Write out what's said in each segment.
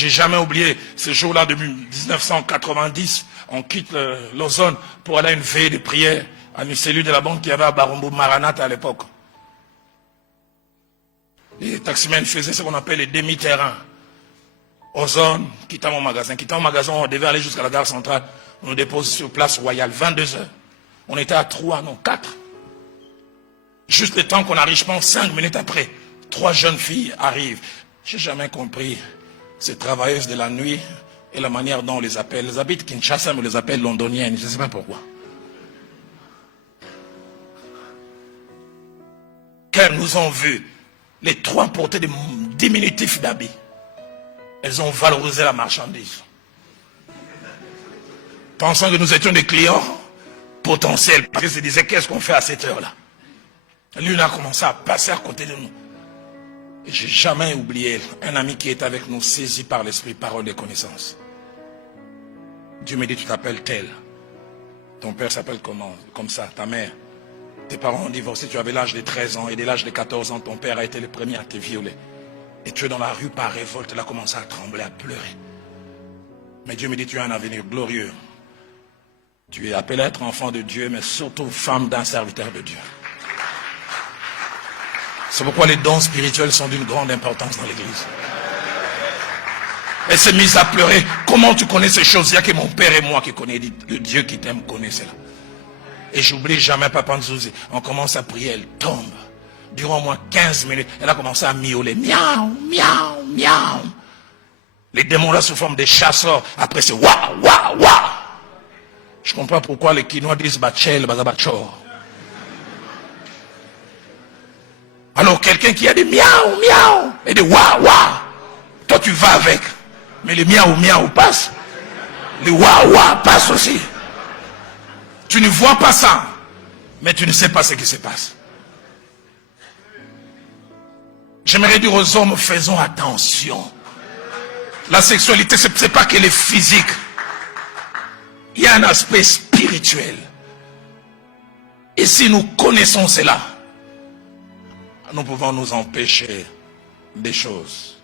J'ai jamais oublié ce jour-là de 1990. On quitte l'Ozone pour aller à une veille de prière à une cellule de la banque qui avait à Barombo Maranatha à l'époque. Les taximens faisaient ce qu'on appelle les demi-terrains. Ozone, quittant mon magasin. Quittant mon magasin, on devait aller jusqu'à la gare centrale. On nous dépose sur place Royale, 22 heures. On était à 3, non, 4. Juste le temps qu'on arrive, je pense, 5 minutes après, 3 jeunes filles arrivent. J'ai jamais compris ces travailleuses de la nuit et la manière dont on les appelle. Les habitent Kinshasa, mais on les appelle londoniennes. Je ne sais pas pourquoi. Qu'elles nous ont vus, les 3 portaient des diminutifs d'habits. Elles ont valorisé la marchandise. Pensant que nous étions des clients potentiels. Parce qu'ils se disaient, qu'est-ce qu'on fait à cette heure-là? L'une a commencé à passer à côté de nous. Et j'ai jamais oublié un ami qui est avec nous, saisi par l'esprit, parole de connaissance. Dieu me dit, tu t'appelles tel. Ton père s'appelle comment? Comme ça, ta mère. Tes parents ont divorcé, tu avais l'âge de 13 ans. Et dès l'âge de 14 ans, ton père a été le premier à te violer. Et tu es dans la rue par révolte, elle a commencé à trembler, à pleurer. Mais Dieu me dit, tu as un avenir glorieux. Tu es appelé à être enfant de Dieu, mais surtout femme d'un serviteur de Dieu. C'est pourquoi les dons spirituels sont d'une grande importance dans l'église. Elle s'est mise à pleurer. Comment tu connais ces choses? Il n'y a que mon père et moi qui connaissons. Le Dieu qui t'aime connaît cela. Et j'oublie jamais Papa Nzouzi. On commence à prier, elle tombe. Durant au moins 15 minutes, elle a commencé à miauler. Miaou, miaou, miaou. Les démons là sous forme de chasseurs. Après c'est waouh, waouh, waouh. Je comprends pourquoi les Quinois disent Bachel, Bazabachor. Alors quelqu'un qui a des miaou, miaou et des waouh, waouh. Toi tu vas avec. Mais les miaou, miaou passent. Les waouh, waouh passent aussi. Tu ne vois pas ça. Mais tu ne sais pas ce qui se passe. J'aimerais dire aux hommes, faisons attention. La sexualité, ce n'est pas qu'elle est physique. Il y a un aspect spirituel. Et si nous connaissons cela, nous pouvons nous empêcher des choses.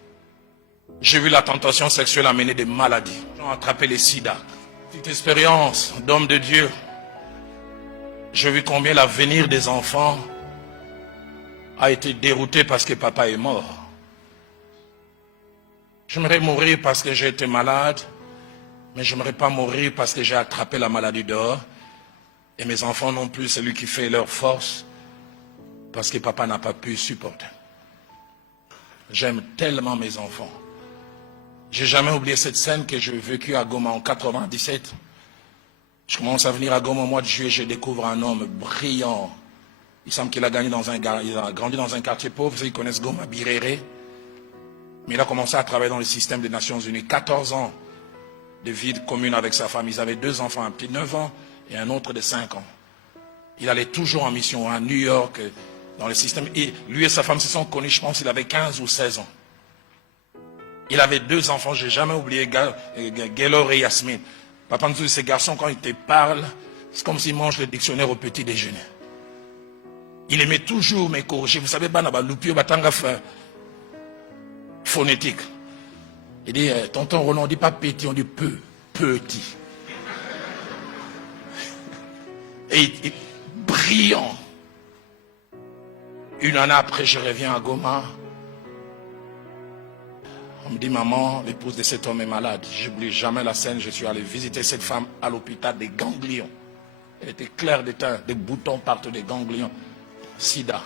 J'ai vu la tentation sexuelle amener des maladies. Ils ont attrapé les sida. Petite expérience d'homme de Dieu. J'ai vu combien l'avenir des enfants a été dérouté parce que papa est mort. J'aimerais mourir parce que j'ai été malade, mais je n'aimerais pas mourir parce que j'ai attrapé la maladie dehors. Et mes enfants non plus, c'est lui qui fait leur force parce que papa n'a pas pu supporter. J'aime tellement mes enfants. J'ai jamais oublié cette scène que j'ai vécue à Goma en 97. Je commence à venir à Goma au mois de juillet, je découvre un homme brillant. Il semble qu'il a grandi dans un quartier pauvre, ils connaissent Goma Birere. Mais il a commencé à travailler dans le système des Nations Unies. 14 ans de vie commune avec sa femme. Ils avaient 2 enfants, un petit de 9 ans et un autre de 5 ans. Il allait toujours en mission à New York, dans le système. Et lui et sa femme se sont connus, je pense, il avait 15 ou 16 ans. Il avait 2 enfants, je n'ai jamais oublié Gaylor et Yasmine. Papa Nzouzi, ces garçons, quand ils te parlent, c'est comme s'ils mangent le dictionnaire au petit déjeuner. Il aimait toujours me corriger. Vous savez, Loupio Batanga phonétique. Il dit, tonton Roland, on ne dit pas petit, on dit petit. Et brillant. Une année après, je reviens à Goma. On me dit, maman, l'épouse de cet homme est malade. Je n'oublie jamais la scène. Je suis allé visiter cette femme à l'hôpital des ganglions. Elle était claire de teint, des boutons partout, des ganglions. Sida.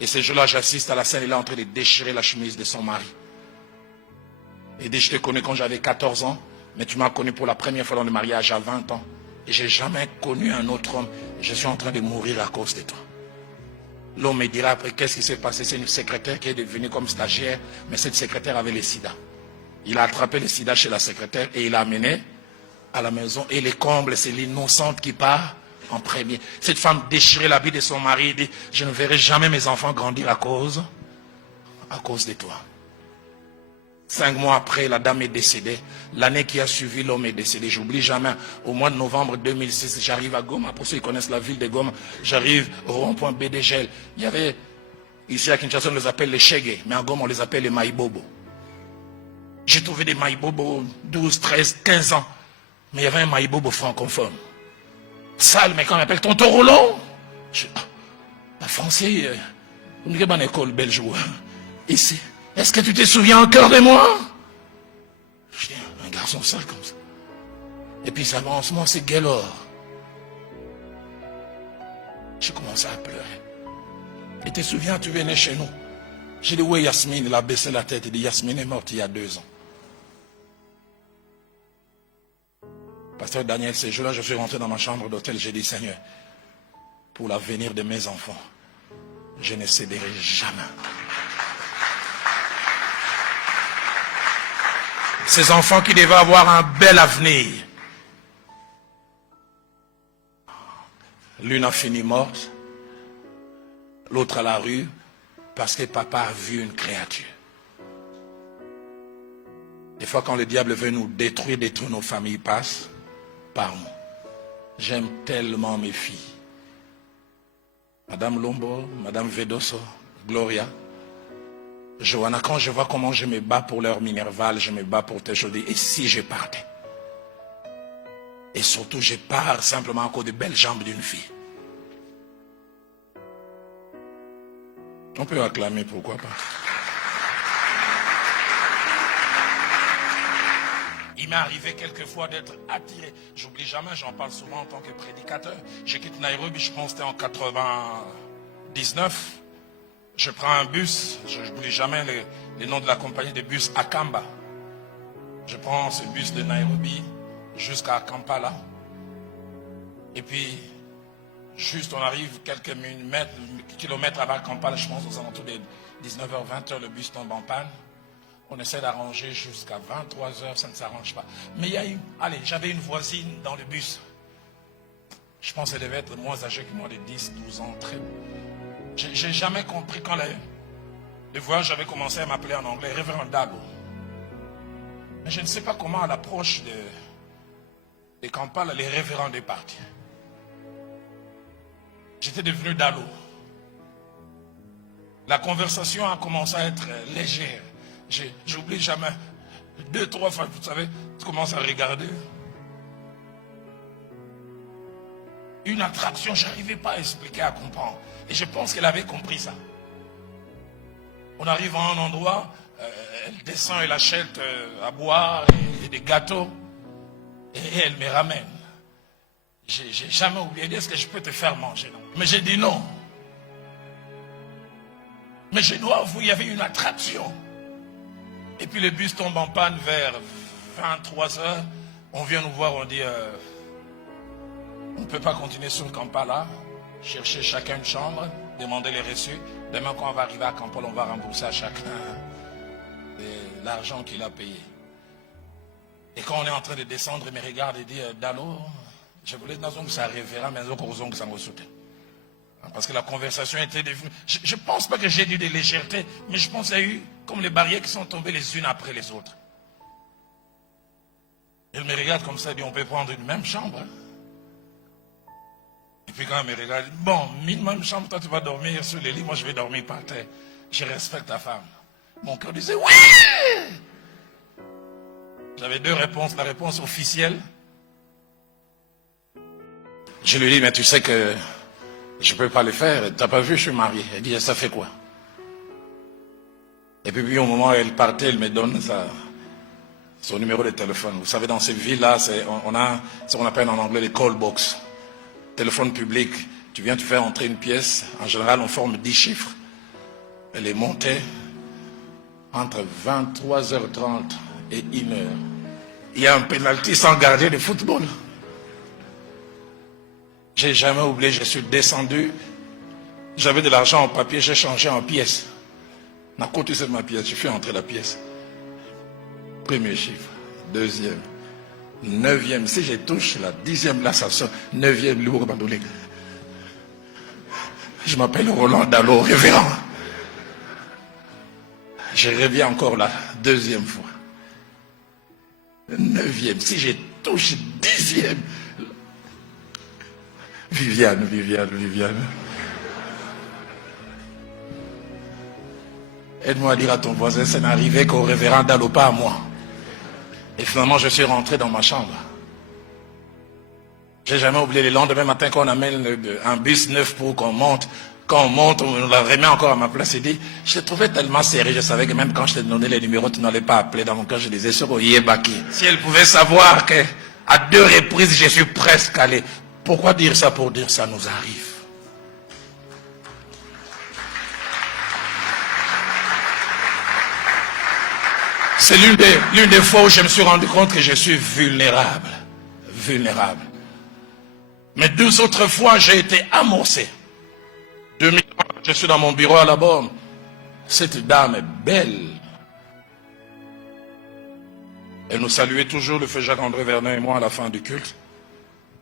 Et ce jour-là, j'assiste à la scène. Il est en train de déchirer la chemise de son mari. Il dit, je te connais quand j'avais 14 ans, mais tu m'as connu pour la première fois dans le mariage à 20 ans. Et je n'ai jamais connu un autre homme. Je suis en train de mourir à cause de toi. L'homme me dira après, qu'est-ce qui s'est passé? C'est une secrétaire qui est devenue comme stagiaire, mais cette secrétaire avait le sida. Il a attrapé le sida chez la secrétaire et il l'a amené à la maison. Et les combles, c'est l'innocente qui part en premier. Cette femme déchirait l'habit de son mari et dit, je ne verrai jamais mes enfants grandir à cause de toi. 5 mois après, la dame est décédée. L'année qui a suivi, l'homme est décédé. J'oublie jamais. Au mois de novembre 2006, j'arrive à Goma. Pour ceux qui connaissent la ville de Goma, j'arrive au rond-point BDGL. Il y avait, ici à Kinshasa, on les appelle les Chege, mais à Goma, on les appelle les Maïbobo. J'ai trouvé des maïbobos 12, 13, 15 ans. Mais il y avait un maïbobo francophone. Sale, mais qu'on appelle tonton Roland. La français, on est dans l'école belge. Ici. Est-ce que tu te souviens encore de moi? Je dis, un garçon sale comme ça. Et puis ça avance, moi c'est Gaylor. J'ai commencé à pleurer. Et te souviens, tu venais chez nous. J'ai dit, oui, Yasmine, il a baissé la tête. Il dit, Yasmine est morte il y a 2 ans. Pasteur Daniel, ces jours-là, je suis rentré dans ma chambre d'hôtel. J'ai dit, Seigneur, pour l'avenir de mes enfants, je ne céderai jamais. Ces enfants qui devaient avoir un bel avenir. L'une a fini morte, l'autre à la rue, parce que papa a vu une créature. Des fois, quand le diable veut nous détruire nos familles, passe par nous. J'aime tellement mes filles. Madame Lombo, Madame Vedoso, Gloria, Johanna, quand je vois comment je me bats pour leur Minerval, je me bats pour tes choses, et si je partais? Et surtout, je pars simplement à cause des belles jambes d'une fille. On peut acclamer, pourquoi pas. Il m'est arrivé quelquefois d'être attiré. J'oublie jamais, j'en parle souvent en tant que prédicateur. Je quitte Nairobi, je pense que c'était en 99. Je prends un bus, je n'oublie jamais le nom de la compagnie de bus Akamba. Je prends ce bus de Nairobi jusqu'à Kampala. Et puis, juste on arrive quelques kilomètres avant Kampala, je pense aux alentours de 19h, 20h, le bus tombe en panne. On essaie d'arranger jusqu'à 23h, ça ne s'arrange pas. Mais il y a eu, j'avais une voisine dans le bus. Je pense qu'elle devait être moins âgée que moi, de 10, 12 ans. J'ai jamais compris quand le voyage avait commencé à m'appeler en anglais Révérend Dabo. Mais je ne sais pas comment à l'approche de Kampala, les révérends est parti. J'étais devenu Dalo. La conversation a commencé à être légère. J'oublie jamais. 2, 3 fois, vous savez, tu commences à regarder. Une attraction, je n'arrivais pas à expliquer, à comprendre. Et je pense qu'elle avait compris ça. On arrive à un endroit, elle descend, elle achète à boire et des gâteaux. Et elle me ramène. J'ai jamais oublié, est-ce que je peux te faire manger? Non. Mais j'ai dit non. Mais je dois avouer, il y avait une attraction. Et puis le bus tombe en panne vers 23h. On vient nous voir, on dit, on ne peut pas continuer sur Kampala. Chercher chacun une chambre, demander les reçus. Demain, quand on va arriver à Kampala, on va rembourser à chacun l'argent qu'il a payé. Et quand on est en train de descendre, il me regarde et dit, Dalo, je voulais dans un que ça révérend, mais que ça me soutient. Parce que la conversation était devenue... Je ne pense pas que j'ai dit de légèreté, mais je pense qu'il y a eu comme les barrières qui sont tombées les unes après les autres. Elle me regarde comme ça et dit, on peut prendre une même chambre. Et puis quand elle me regarde, bon, une même chambre, toi tu vas dormir sur les lits, moi je vais dormir par terre. Je respecte ta femme. Mon cœur disait, oui! J'avais 2 réponses. La réponse officielle, je lui dis, mais tu sais que je ne peux pas le faire. Tu n'as pas vu, je suis marié. Elle dit, ça fait quoi? Et puis au moment où elle partait, elle me donne son numéro de téléphone. Vous savez, dans ces villes-là, on a ce qu'on appelle en anglais les call box. Téléphone public. Tu viens, tu fais entrer une pièce. En général, on forme 10 chiffres. Elle est montée entre 23h30 et 1h. Il y a un pénalty sans gardien de football. J'ai jamais oublié, je suis descendu. J'avais de l'argent en papier, j'ai changé en pièces. N'a côté c'est ma pièce, je fais entrer la pièce. Premier chiffre, deuxième, 9e. Si je touche la 10e, là ça sort. 9e, lourd abandonné. Je m'appelle Roland Dalo, révérend. Je reviens encore la 2e fois. 9e. Si je touche 10e. Viviane. Aide-moi à dire à ton voisin, ça n'arrivait qu'au révérend Dalo, pas à moi. Et finalement, je suis rentré dans ma chambre. J'ai jamais oublié le lendemain matin quand on amène un bus neuf pour qu'on monte. Quand on monte, on la remet encore à ma place. Il dit, je te trouvais tellement sérieux. Je savais que même quand je t'ai donné les numéros, tu n'allais pas appeler. Dans mon cœur, je disais sur Oyebaki. Si elle pouvait savoir qu'à 2 reprises, je suis presque allé. Pourquoi dire ça? Pour dire ça nous arrive. C'est l'une des fois où je me suis rendu compte que je suis vulnérable. Vulnérable. Mais 2 autres fois, j'ai été amorcé. 2000, je suis dans mon bureau à la borne. Cette dame est belle. Elle nous saluait toujours, le feu Jacques-André Vernet et moi, à la fin du culte.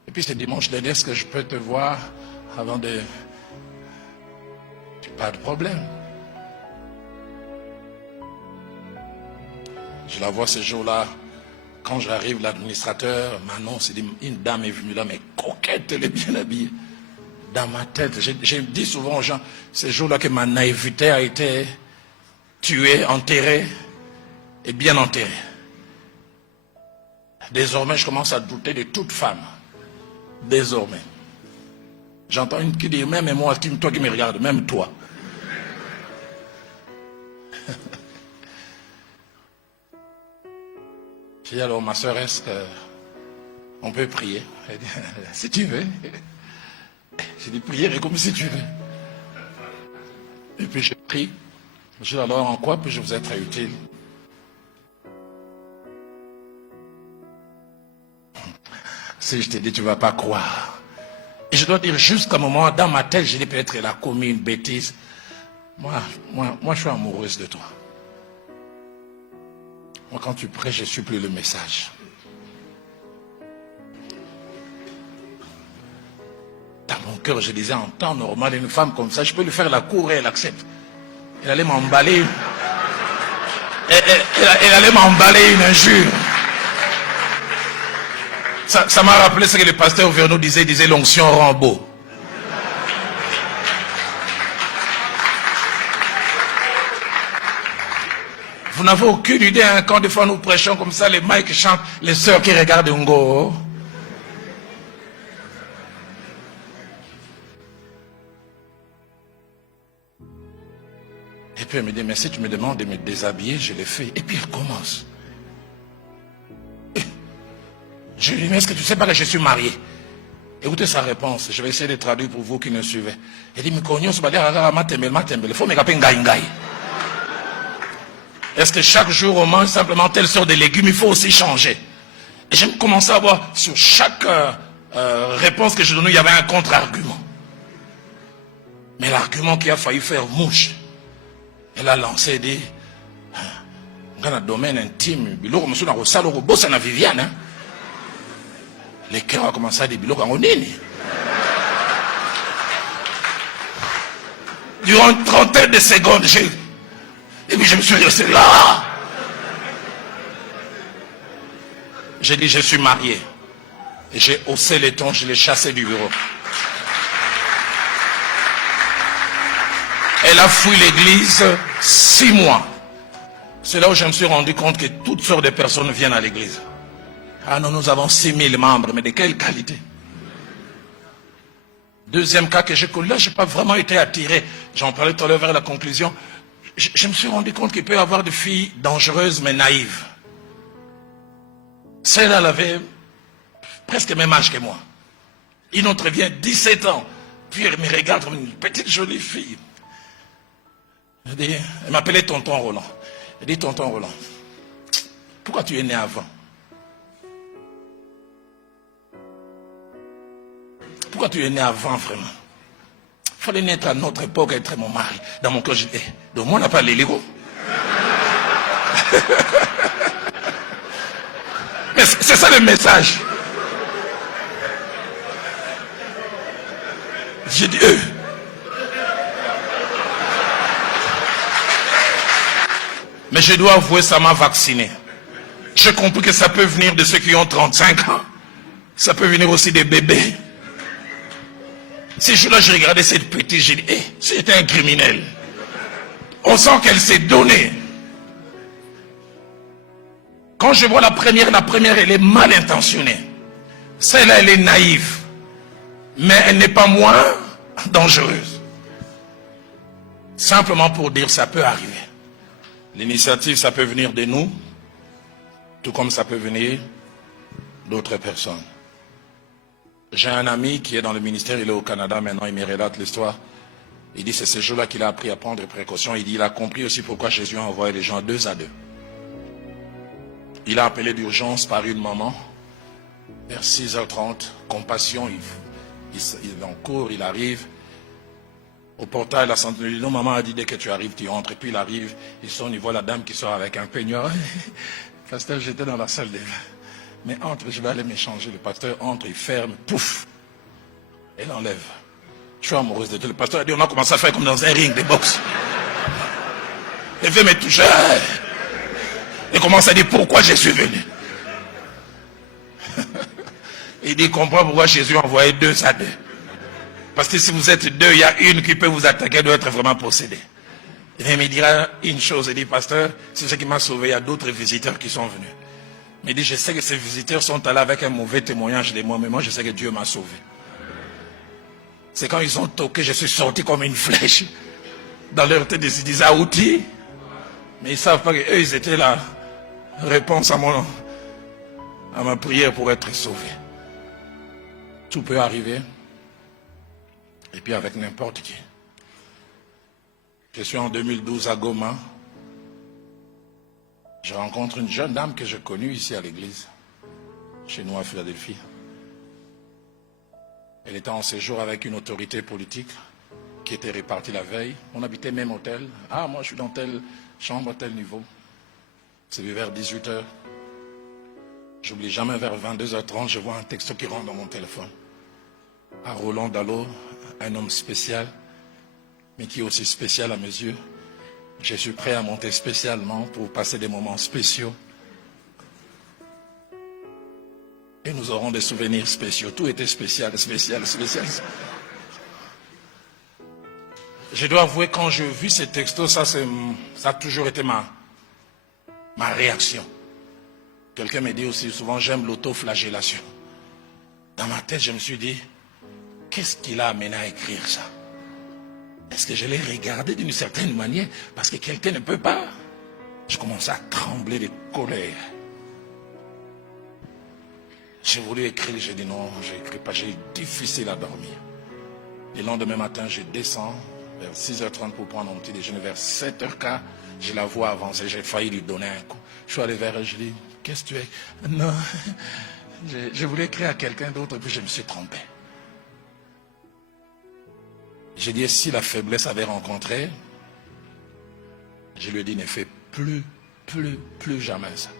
Et puis c'est dimanche dernier, est-ce que je peux te voir avant de... Pas de problème. Je la vois ce jour-là. Quand j'arrive, l'administrateur m'annonce, il dit, une dame est venue là, mais coquette, elle est bien habillée. Dans ma tête, j'ai dit souvent aux gens, ce jour-là que ma naïveté a été tuée, enterrée et bien enterrée. Désormais, je commence à douter de toute femme. Désormais. J'entends une qui dit, même moi, toi qui me regardes, même toi. J'ai dit, alors ma soeur, est-ce qu'on peut prier? Elle dit, si tu veux. J'ai dit, prier comme si tu veux. Et puis j'ai pris. Je dis, alors en quoi puis-je vous être utile? Si je te dis, tu ne vas pas croire. Et je dois dire, jusqu'à un moment, dans ma tête, j'ai dit, peut-être qu'elle a commis une bêtise. Moi, je suis amoureuse de toi. Moi, quand tu prêches, je ne suis plus le message. Dans mon cœur, je disais, en temps normal, une femme comme ça, je peux lui faire la cour et elle accepte. Elle allait m'emballer. Elle allait m'emballer une injure. Ça m'a rappelé ce que le pasteur Verneau disait, il disait l'onction rend beau. Vous n'avez aucune idée, hein, quand des fois nous prêchons comme ça, les mics chantent, les sœurs qui regardent Ngo. Et puis elle me dit, mais si tu me demandes de me déshabiller, je le fais. Et puis elle commence. Je lui dis, mais est-ce que tu ne sais pas que je suis marié? Écoutez sa réponse, je vais essayer de traduire pour vous qui me suivez. Elle dit, il faut me rappeler ngai. Est-ce que chaque jour on mange simplement telle sorte de légumes, il faut aussi changer? Et j'ai commencé à voir sur chaque réponse que je donnais, il y avait un contre-argument. Mais l'argument qui a failli faire mouche, elle a lancé et dit, dans le domaine intime, Viviane, les cœurs ont commencé à dire, durant une trentaine de secondes, et puis je me suis resté là. J'ai dit, je suis marié. Et j'ai haussé les tons, je l'ai chassé du bureau. Elle a fui l'église 6 mois. C'est là où je me suis rendu compte que toutes sortes de personnes viennent à l'église. Ah non, nous avons 6000 membres, mais de quelle qualité? Deuxième cas que j'ai connu, là, je n'ai pas vraiment été attiré. J'en parlais tout à l'heure vers la conclusion. Je me suis rendu compte qu'il peut y avoir des filles dangereuses mais naïves. Celle-là, elle avait presque le même âge que moi. Une autre vient 17 ans. Puis elle me regarde comme une petite jolie fille. Elle m'appelait tonton Roland. Elle dit, tonton Roland, pourquoi tu es né avant? Pourquoi tu es né avant vraiment? Il fallait naître à notre époque, être mon mari. Dans mon cœur, je dis, donc moi on n'a pas les Lego. Mais c'est ça le message. J'ai dit, Mais je dois avouer, ça m'a vacciné. J'ai compris que ça peut venir de ceux qui ont 35 ans. Ça peut venir aussi des bébés. Ces jours-là, je regardais cette petite, j'ai dit, c'était un criminel. On sent qu'elle s'est donnée. Quand je vois la première, elle est mal intentionnée. Celle-là, elle est naïve. Mais elle n'est pas moins dangereuse. Simplement pour dire, ça peut arriver. L'initiative, ça peut venir de nous, tout comme ça peut venir d'autres personnes. J'ai un ami qui est dans le ministère, il est au Canada maintenant, il me relate l'histoire. Il dit c'est ce jour-là qu'il a appris à prendre des précautions. Il dit il a compris aussi pourquoi Jésus a envoyé les gens 2 à 2. Il a appelé d'urgence par une maman, vers 6h30, compassion, il est en cours, il arrive. Au portail, la santé, non, maman a dit dès que tu arrives, tu entres. Et puis il arrive, il sonne, il voit la dame qui sort avec un peignoir. Pasteur, j'étais dans la salle des vins. Mais entre, je vais aller m'échanger. Le pasteur entre, il ferme, pouf, elle enlève. Je suis amoureuse de toi. Le pasteur a dit, on a commencé à faire comme dans un ring de boxe. Elle veut me toucher. Il commence à dire, pourquoi je suis venu? Il dit, comprends pourquoi Jésus a envoyé 2 à 2. Parce que si vous êtes 2, il y a une qui peut vous attaquer, doit être vraiment possédée. Il me dira une chose, il dit, pasteur, c'est ce qui m'a sauvé, il y a d'autres visiteurs qui sont venus. Mais il dit, je sais que ces visiteurs sont allés avec un mauvais témoignage de moi, mais moi je sais que Dieu m'a sauvé. C'est quand ils ont toqué, je suis sorti comme une flèche. Dans leur tête, ils se disaient, ah, outil. Mais ils ne savent pas qu'eux, ils étaient la réponse à ma prière pour être sauvé. Tout peut arriver. Et puis avec n'importe qui. Je suis en 2012 à Goma. Je rencontre une jeune dame que j'ai connue ici à l'église, chez nous à Philadelphie. Elle était en séjour avec une autorité politique qui était répartie la veille. On habitait même hôtel. Ah, moi je suis dans telle chambre, tel niveau. C'est vers 18h. J'oublie jamais, vers 22h30, je vois un texto qui rentre dans mon téléphone. À Roland Dallot, un homme spécial, mais qui est aussi spécial à mes yeux. Je suis prêt à monter spécialement pour passer des moments spéciaux. Et nous aurons des souvenirs spéciaux. Tout était spécial, spécial, spécial. Je dois avouer, quand j'ai vu ces textos, ça a toujours été ma réaction. Quelqu'un me dit aussi souvent, j'aime l'autoflagellation. Dans ma tête, je me suis dit, qu'est-ce qui l'a amené à écrire ça? Est-ce que je l'ai regardé d'une certaine manière? Parce que quelqu'un ne peut pas. Je commençais à trembler de colère. J'ai voulu écrire, j'ai dit non, je n'écris pas, j'ai difficile à dormir. Le lendemain matin, je descends vers 6h30 pour prendre mon petit déjeuner. Vers 7h15, je la vois avancer, j'ai failli lui donner un coup. Je suis allé vers elle, je dis, qu'est-ce que tu es? Non, je voulais écrire à quelqu'un d'autre, puis je me suis trompé. J'ai dit, si la faiblesse avait rencontré, je lui ai dit, ne fais plus jamais ça.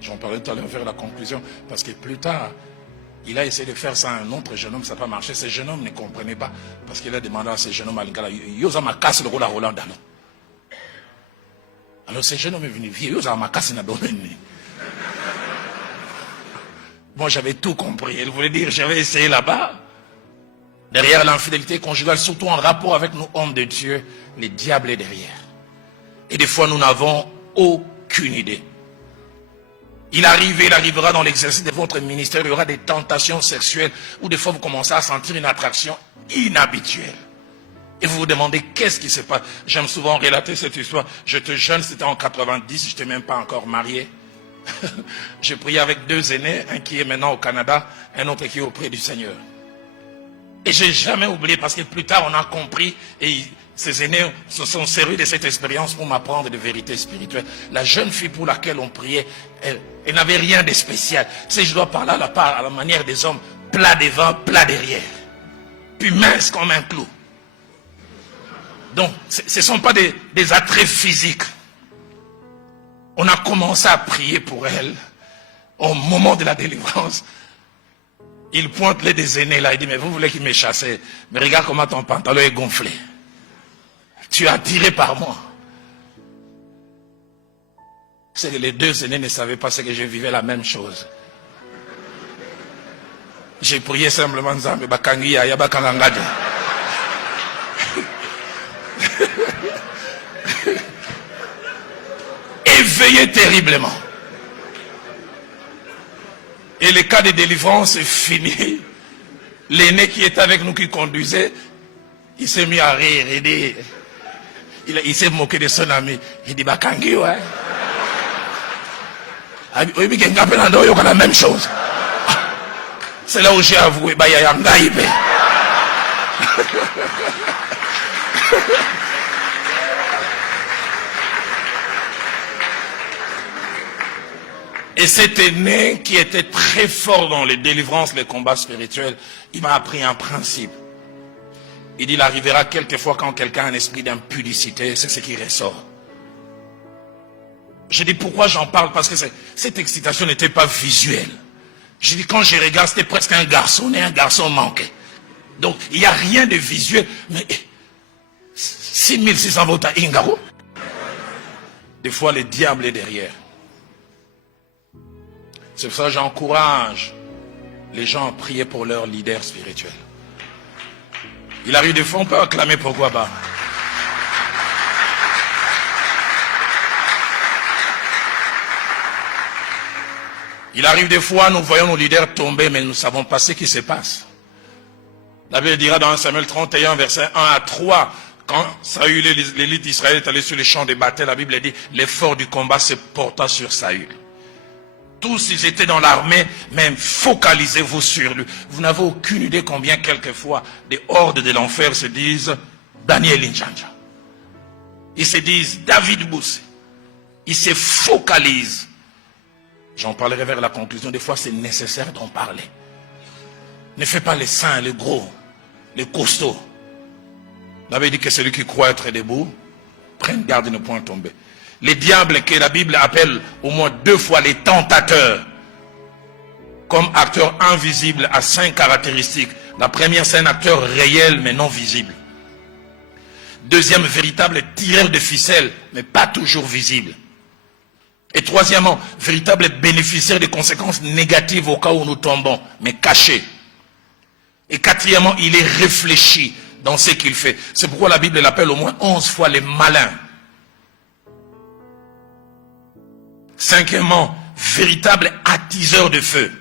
J'en parlais tout à l'heure vers la conclusion, parce que plus tard, il a essayé de faire ça à un autre jeune homme, ça n'a pas marché. Ce jeune homme ne comprenait pas, parce qu'il a demandé à ce jeune homme, Yosa ma casse le rôle à Roland Dallot. Alors ce jeune homme est venu, Yosa ma casse n'a donné. Moi j'avais tout compris, elle voulait dire, j'avais essayé là-bas. Derrière l'infidélité conjugale, surtout en rapport avec nous hommes de Dieu, le diable est derrière. Et des fois, nous n'avons aucune idée. Il arrivera dans l'exercice de votre ministère, il y aura des tentations sexuelles où des fois vous commencez à sentir une attraction inhabituelle. Et vous vous demandez qu'est-ce qui se passe. J'aime souvent relater cette histoire. J'étais jeune, c'était en 90, je n'étais même pas encore marié. J'ai prié avec 2 aînés, un qui est maintenant au Canada, un autre qui est auprès du Seigneur. Et je n'ai jamais oublié, parce que plus tard on a compris, et ces aînés se sont servis de cette expérience pour m'apprendre des vérités spirituelles. La jeune fille pour laquelle on priait, elle n'avait rien de spécial. Si je dois parler à la manière des hommes, plat devant, plat derrière. Puis mince comme un clou. Donc, ce ne sont pas des attraits physiques. On a commencé à prier pour elle au moment de la délivrance. Il pointe les des aînés là, il dit, mais vous voulez qu'il me chasse? Mais regarde comment ton pantalon est gonflé. Tu es attiré par moi. C'est que les 2 aînés ne savaient pas ce que je vivais la même chose. J'ai prié simplement Nzambe bakangiya ya bakangangade. Éveillé terriblement. Et le cas de délivrance est fini. L'aîné qui était avec nous, qui conduisait, il s'est mis à rire. Il s'est moqué de son ami. Il dit, bah, Kangi, ouais. Oui, mais il y a la même chose. C'est là où j'ai avoué, bah, il y a un gars, Et cet aîné qui était très fort dans les délivrances, les combats spirituels, il m'a appris un principe. Il dit, il arrivera quelquefois quand quelqu'un a un esprit d'impudicité, c'est ce qui ressort. Je dis, pourquoi j'en parle? Parce que cette excitation n'était pas visuelle. Je dis, quand je regarde, c'était presque un garçon, et un garçon manqué. Donc, il n'y a rien de visuel. Mais 6600 votes à Ingaro. Des fois, le diable est derrière. C'est pour ça que j'encourage les gens à prier pour leur leader spirituel. Il arrive des fois, on peut acclamer pourquoi pas. Il arrive des fois, nous voyons nos leaders tomber, mais nous ne savons pas ce qui se passe. La Bible dira dans 1 Samuel 31, versets 1 à 3, quand Saül, l'élite d'Israël est allé sur les champs de bataille, la Bible dit, l'effort du combat se porta sur Saül. Tous ils étaient dans l'armée, mais focalisez-vous sur lui. Vous n'avez aucune idée combien quelquefois des hordes de l'enfer se disent Daniel Injanja. Ils se disent David Boussé. Ils se focalisent. J'en parlerai vers la conclusion. Des fois c'est nécessaire d'en parler. Ne fais pas les saints, les gros, les costauds. La Bible dit que celui qui croit être debout, prenne garde de ne point tomber. Les diables que la Bible appelle au moins 2 fois les tentateurs, comme acteurs invisibles à 5 caractéristiques. La première, c'est un acteur réel mais non visible. Deuxième, véritable tireur de ficelles mais pas toujours visible. Et troisièmement, véritable bénéficiaire des conséquences négatives au cas où nous tombons, mais caché. Et quatrièmement, il est réfléchi dans ce qu'il fait. C'est pourquoi la Bible l'appelle au moins 11 fois les malins. Cinquièmement, véritable attiseur de feu.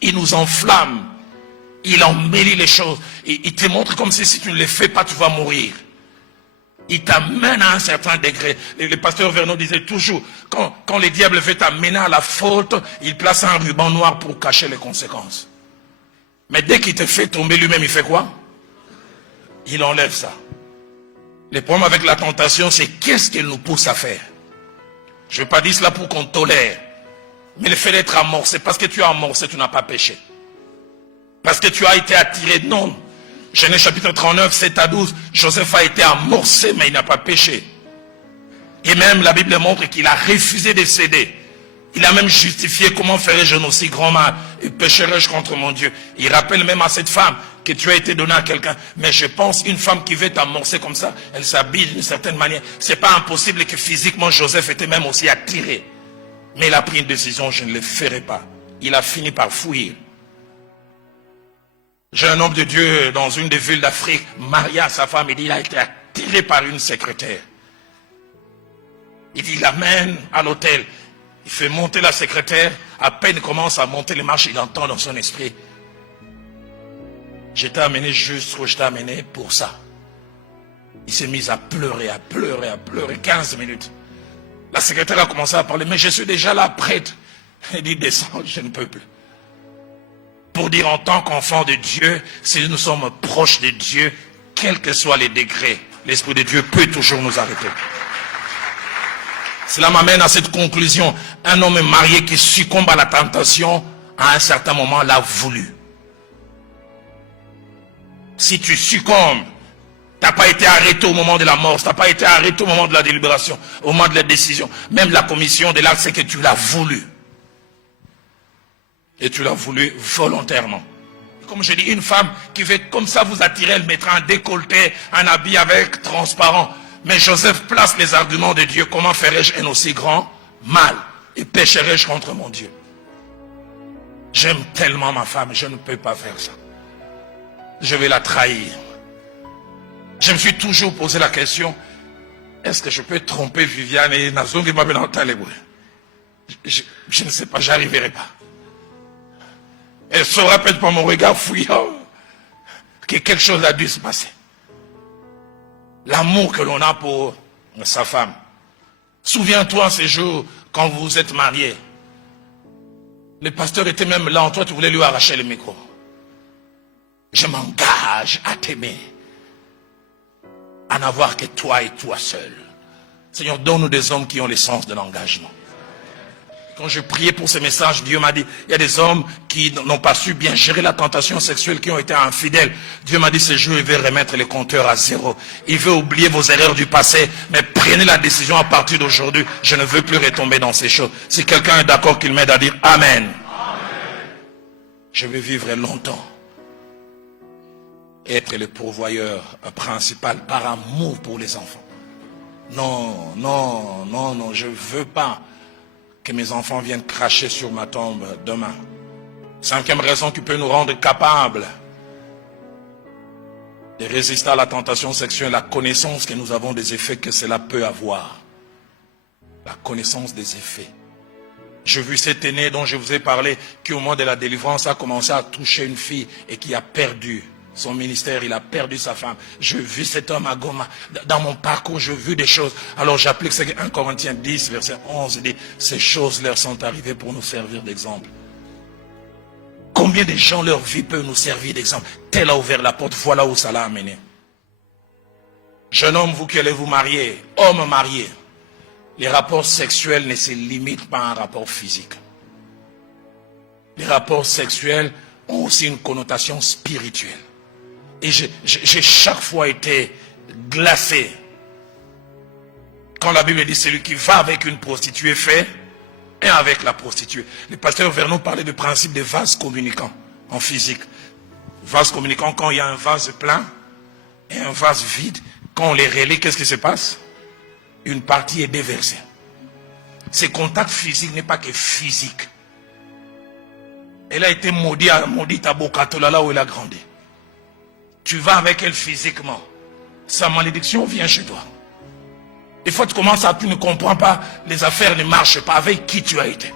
Il nous enflamme. Il embellit les choses. Il te montre comme si tu ne les fais pas, tu vas mourir. Il t'amène à un certain degré. Le pasteur Vernon disait toujours, quand le diable veut t'amener à la faute, il place un ruban noir pour cacher les conséquences. Mais dès qu'il te fait tomber lui-même, il fait quoi? Il enlève ça. Le problème avec la tentation, c'est qu'est-ce qu'elle nous pousse à faire? Je ne veux pas dire cela pour qu'on tolère. Mais le fait d'être amorcé, parce que tu as amorcé, tu n'as pas péché. Parce que tu as été attiré, non. Genèse chapitre 39, 7 à 12, Joseph a été amorcé, mais il n'a pas péché. Et même la Bible montre qu'il a refusé de céder. Il a même justifié, comment ferais-je un aussi grand mal et pécherais-je contre mon Dieu. Il rappelle même à cette femme que tu as été donné à quelqu'un. Mais je pense une femme qui veut t'amorcer comme ça, elle s'habille d'une certaine manière. C'est pas impossible que physiquement Joseph était même aussi attiré. Mais il a pris une décision, je ne le ferai pas. Il a fini par fuir. J'ai un homme de Dieu dans une des villes d'Afrique, Maria, sa femme, il dit, il a été attiré par une secrétaire. Il dit, il l'amène à l'hôtel. Il fait monter la secrétaire. À peine il commence à monter les marches, il entend dans son esprit. Je t'ai amené juste où je t'ai amené pour ça. Il s'est mis à pleurer, à pleurer, à pleurer 15 minutes. La secrétaire a commencé à parler, mais je suis déjà là prête. Il dit, descends, je ne peux plus. Pour dire en tant qu'enfant de Dieu, si nous sommes proches de Dieu, quels que soient les degrés, l'Esprit de Dieu peut toujours nous arrêter. Cela m'amène à cette conclusion. Un homme marié qui succombe à la tentation, à un certain moment, l'a voulu. Si tu succombes, tu n'as pas été arrêté au moment de la mort, tu n'as pas été arrêté au moment de la délibération, au moment de la décision. Même la commission de l'acte, c'est que tu l'as voulu. Et tu l'as voulu volontairement. Comme je dis, une femme qui veut comme ça vous attirer, elle mettra un décolleté, un habit avec transparent. Mais Joseph place les arguments de Dieu. Comment ferais-je un aussi grand mal? Et pécherais-je contre mon Dieu? J'aime tellement ma femme, je ne peux pas faire ça. Je vais la trahir. Je me suis toujours posé la question, est-ce que je peux tromper Viviane et Nazongi Mabelanta? Je ne sais pas, j'arriverai pas. Elle se rappelle par mon regard fouillant que quelque chose a dû se passer. L'amour que l'on a pour sa femme. Souviens-toi ces jours quand vous vous êtes mariés. Le pasteur était même là, toi tu voulais lui arracher le micro. Je m'engage à t'aimer. À n'avoir que toi et toi seul. Seigneur, donne-nous des hommes qui ont le sens de l'engagement. Quand je priais pour ce message, Dieu m'a dit, il y a des hommes qui n'ont pas su bien gérer la tentation sexuelle, qui ont été infidèles. Dieu m'a dit, ce jour, il veut remettre les compteurs à zéro. Il veut oublier vos erreurs du passé, mais prenez la décision à partir d'aujourd'hui. Je ne veux plus retomber dans ces choses. Si quelqu'un est d'accord, qu'il m'aide à dire Amen. Amen. Je veux vivre longtemps. Être le pourvoyeur principal par amour pour les enfants. Non, non, non, non, je ne veux pas que mes enfants viennent cracher sur ma tombe demain. 5e raison qui peut nous rendre capables de résister à la tentation sexuelle, la connaissance que nous avons des effets que cela peut avoir. La connaissance des effets. J'ai vu cet aîné dont je vous ai parlé, qui au moment de la délivrance a commencé à toucher une fille et qui a perdu son ministère, il a perdu sa femme. J'ai vu cet homme à Goma. Dans mon parcours, j'ai vu des choses. Alors j'applique ce que 1 Corinthiens 10, verset 11 dit. Ces choses leur sont arrivées pour nous servir d'exemple. Combien de gens, leur vie peut nous servir d'exemple? Tel a ouvert la porte, voilà où ça l'a amené. Jeune homme, vous qui allez vous marier, homme marié, les rapports sexuels ne se limitent pas à un rapport physique. Les rapports sexuels ont aussi une connotation spirituelle. Et j'ai chaque fois été glacé. Quand la Bible dit celui qui va avec une prostituée fait et avec la prostituée. Le pasteur Vernon parlait du principe des vases communicants en physique. Vase communicant, quand il y a un vase plein et un vase vide, quand on les relaie, qu'est-ce qui se passe? Une partie est déversée. Ce contact physique n'est pas que physique. Elle a été maudite à Bokatola, là où elle a grandi. Tu vas avec elle physiquement. Sa malédiction vient chez toi. Des fois tu commences à, tu ne comprends pas, les affaires ne marchent pas. Avec qui tu as été?